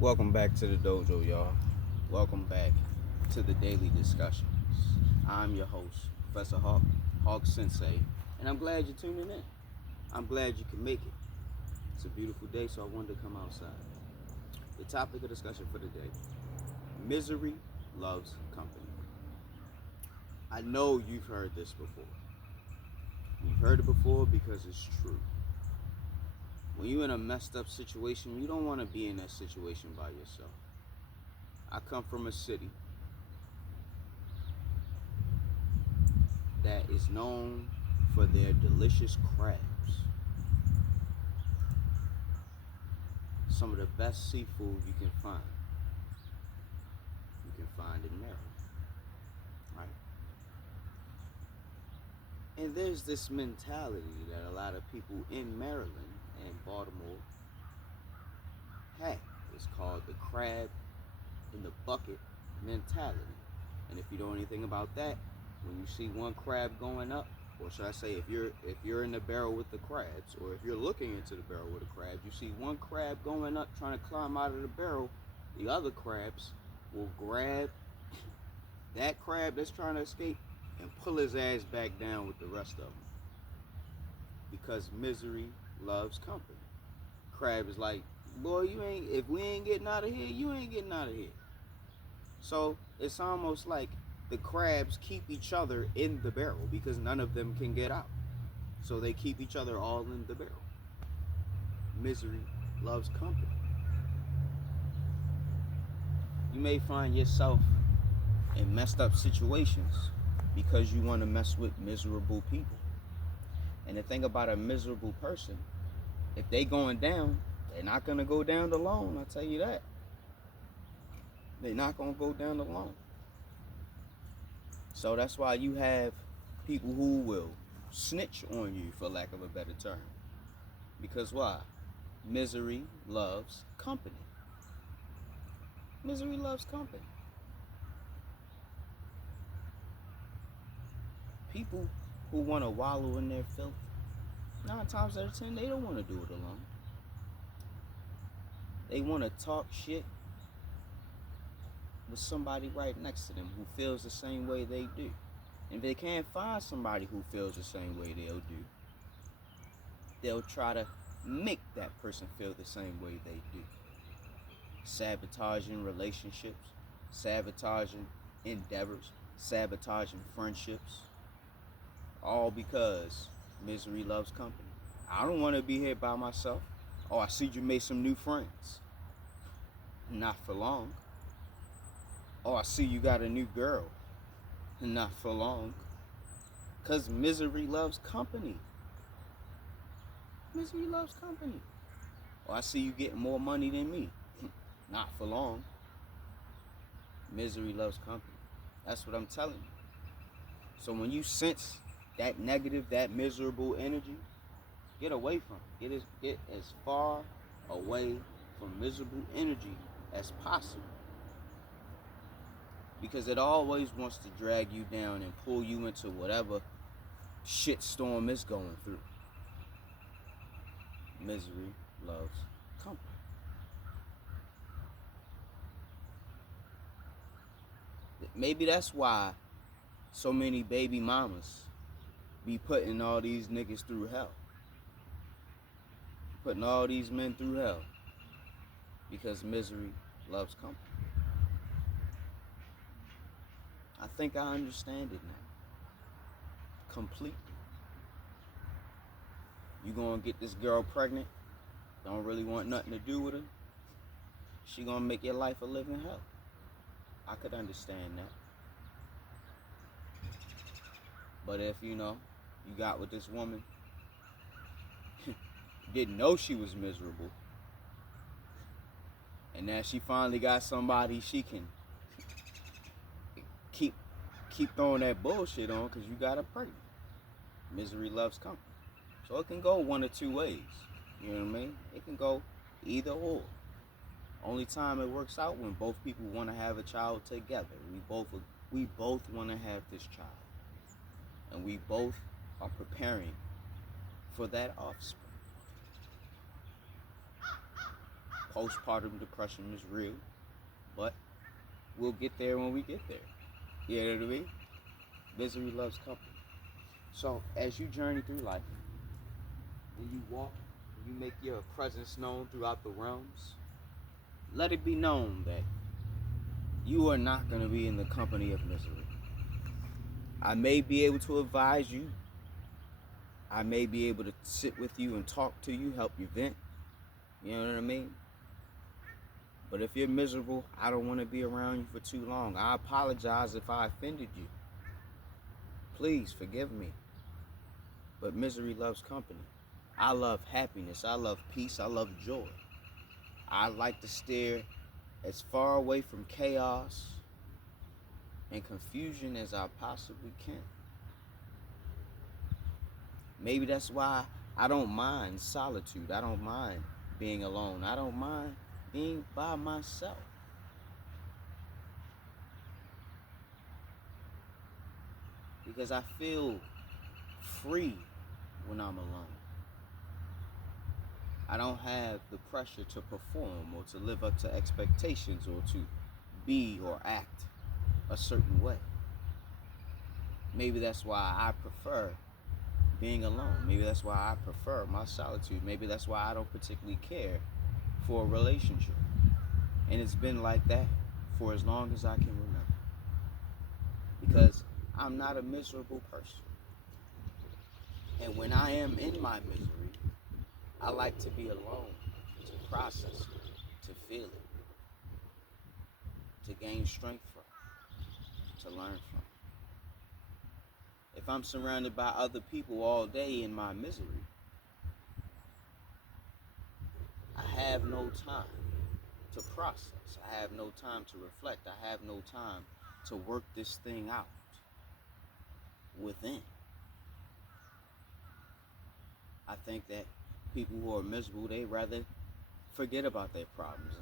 Welcome back to the dojo, y'all. Welcome back to the daily discussions. I'm your host, Professor Hawk Sensei, and I'm glad you're tuning in. I'm glad you can make it. It's a beautiful day, so I wanted to come outside. The topic of discussion for the day: misery loves company. I know you've heard this before. You've heard it before because it's true. When you're in a messed up situation, you don't want to be in that situation by yourself. I come from a city that is known for their delicious crabs. Some of the best seafood you can find. You can find in Maryland, right? And there's this mentality that a lot of people in Maryland and Baltimore have. It's called the crab in the bucket mentality. And if you know anything about that, when you see one crab going up, or should I say, if you're in the barrel with the crabs, or if you're looking into the barrel with the crabs, you see one crab going up trying to climb out of the barrel, the other crabs will grab that crab that's trying to escape and pull his ass back down with the rest of them. Because misery loves company. Crab is like, boy, if we ain't getting out of here, you ain't getting out of here. So it's almost like the crabs keep each other in the barrel because none of them can get out. So they keep each other all in the barrel. Misery loves company. You may find yourself in messed up situations because you want to mess with miserable people. And the thing about a miserable person, if they going down, they're not going to go down alone, I'll tell you that. They're not going to go down alone. So that's why you have people who will snitch on you, for lack of a better term. Because why? Misery loves company. Misery loves company. People who want to wallow in their filth, 9 times out of 10, they don't want to do it alone. They want to talk shit with somebody right next to them who feels the same way they do. And if they can't find somebody who feels the same way they'll try to make that person feel the same way they do. Sabotaging relationships, sabotaging endeavors, sabotaging friendships, all because misery loves company. I don't want to be here by myself. Oh, I see you made some new friends. Not for long. Oh, I see you got a new girl. Not for long. Because misery loves company. Misery loves company. Oh, I see you getting more money than me. Not for long. Misery loves company. That's what I'm telling you. So when you sense that negative, that miserable energy, get away from it. Get as far away from miserable energy as possible. Because it always wants to drag you down and pull you into whatever shitstorm it's going through. Misery loves company. Maybe that's why so many baby mamas be putting all these niggas through hell. Putting all these men through hell. Because misery loves company. I think I understand it now. Completely. You gonna get this girl pregnant, don't really want nothing to do with her, she gonna make your life a living hell. I could understand that. But if you got with this woman, didn't know she was miserable, and now she finally got somebody she can keep throwing that bullshit on because you got her pregnant. Misery loves company. So it can go one or two ways. You know what I mean? It can go either or. Only time it works out when both people want to have a child together. We both want to have this child. And we both are preparing for that offspring. Postpartum depression is real, but we'll get there when we get there. You know what I mean? Misery loves company. So as you journey through life, when you walk, when you make your presence known throughout the realms, let it be known that you are not going to be in the company of misery. I may be able to advise you. I may be able to sit with you and talk to you, help you vent. You know what I mean? But if you're miserable, I don't want to be around you for too long. I apologize if I offended you. Please forgive me. But misery loves company. I love happiness. I love peace. I love joy. I like to steer as far away from chaos and confusion as I possibly can. Maybe that's why I don't mind solitude. I don't mind being alone. I don't mind being by myself. Because I feel free when I'm alone. I don't have the pressure to perform or to live up to expectations or to be or act a certain way. Maybe that's why I prefer being alone. Maybe that's why I prefer my solitude. Maybe that's why I don't particularly care for a relationship. And it's been like that for as long as I can remember. Because I'm not a miserable person. And when I am in my misery, I like to be alone, to process it, to feel it, to gain strength from, to learn from. If I'm surrounded by other people all day in my misery, I have no time to process. I have no time to reflect. I have no time to work this thing out within. I think that people who are miserable, they rather forget about their problems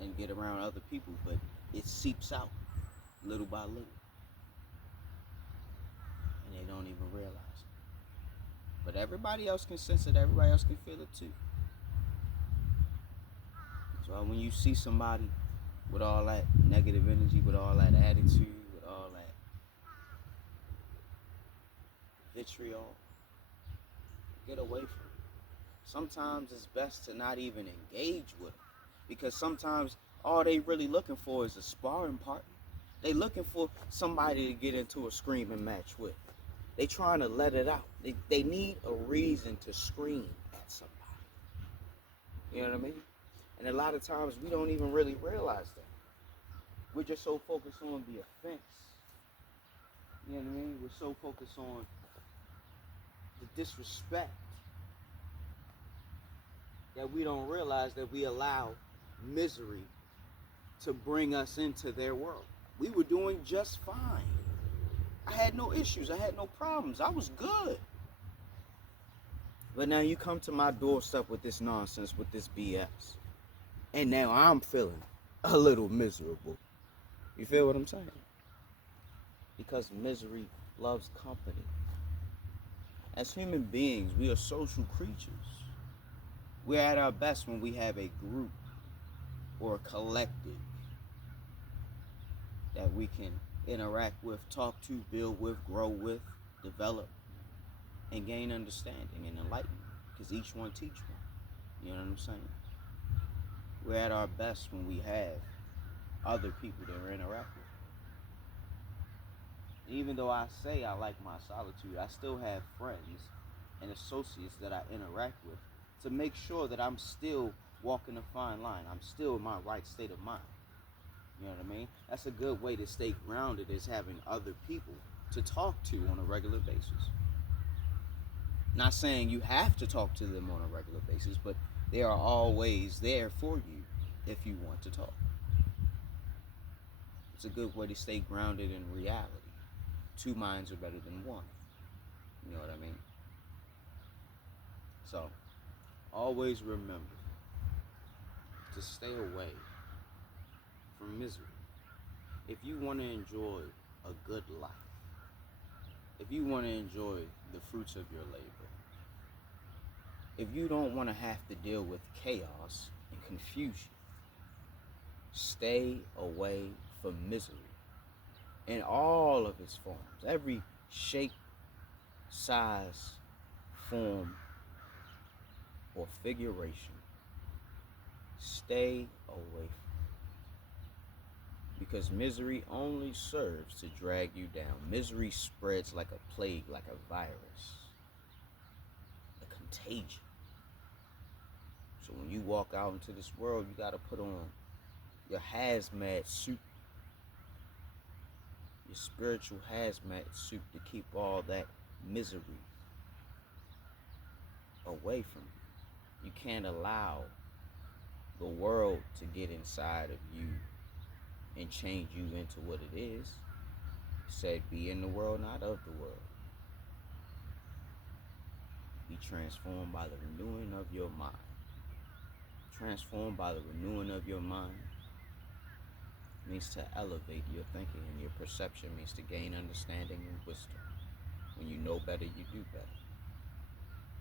and get around other people, but it seeps out little by little. And they don't even realize it. But everybody else can sense it, everybody else can feel it too. So when you see somebody with all that negative energy, with all that attitude, with all that vitriol, get away from it. Sometimes it's best to not even engage with them, because sometimes all they really looking for is a sparring partner. They looking for somebody to get into a screaming match with. They trying to let it out. They need a reason to scream at somebody. You know what I mean? And a lot of times we don't even really realize that. We're just so focused on the offense. You know what I mean? We're so focused on the disrespect that we don't realize that we allow misery to bring us into their world. We were doing just fine. I had no issues. I had no problems. I was good. But now you come to my doorstep with this nonsense, with this BS. And now I'm feeling a little miserable. You feel what I'm saying? Because misery loves company. As human beings, we are social creatures. We're at our best when we have a group or a collective that we can interact with, talk to, build with, grow with, develop, and gain understanding and enlightenment. Because each one teach one. You know what I'm saying? We're at our best when we have other people that we interact with. Even though I say I like my solitude, I still have friends and associates that I interact with to make sure that I'm still walking a fine line. I'm still in my right state of mind. You know what I mean? That's a good way to stay grounded, is having other people to talk to on a regular basis. Not saying you have to talk to them on a regular basis, but they are always there for you if you want to talk. It's a good way to stay grounded in reality. Two minds are better than one. You know what I mean? So, always remember to stay away from misery. If you want to enjoy a good life, if you want to enjoy the fruits of your labor, if you don't want to have to deal with chaos and confusion, Stay away from misery in all of its forms, every shape, size, form, or figuration. Stay away from it. Because misery only serves to drag you down. Misery spreads like a plague, like a virus, a contagion. So when you walk out into this world, you gotta put on your hazmat suit, your spiritual hazmat suit, to keep all that misery away from you. You can't allow the world to get inside of you and change you into what it is. It said, be in the world, not of the world. Be transformed by the renewing of your mind. Transformed by the renewing of your mind means to elevate your thinking, and your perception means to gain understanding and wisdom. When you know better, you do better.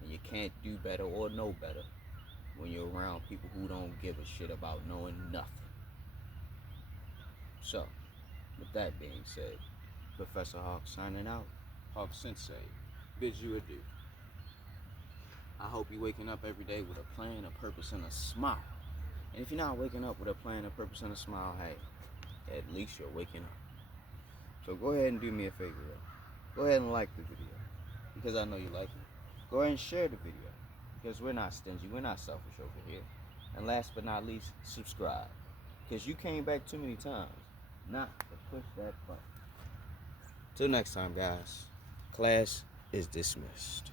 And you can't do better or know better when you're around people who don't give a shit about knowing nothing. So, with that being said, Professor Hawk signing out. Hawk Sensei bids you adieu. I hope you're waking up every day with a plan, a purpose, and a smile. And if you're not waking up with a plan, a purpose, and a smile, hey, at least you're waking up. So go ahead and do me a favor, though. Go ahead and like the video, because I know you like it. Go ahead and share the video, because we're not stingy, we're not selfish over here. And last but not least, subscribe, because you came back too many times not to push that button. Till next time, guys. Class is dismissed.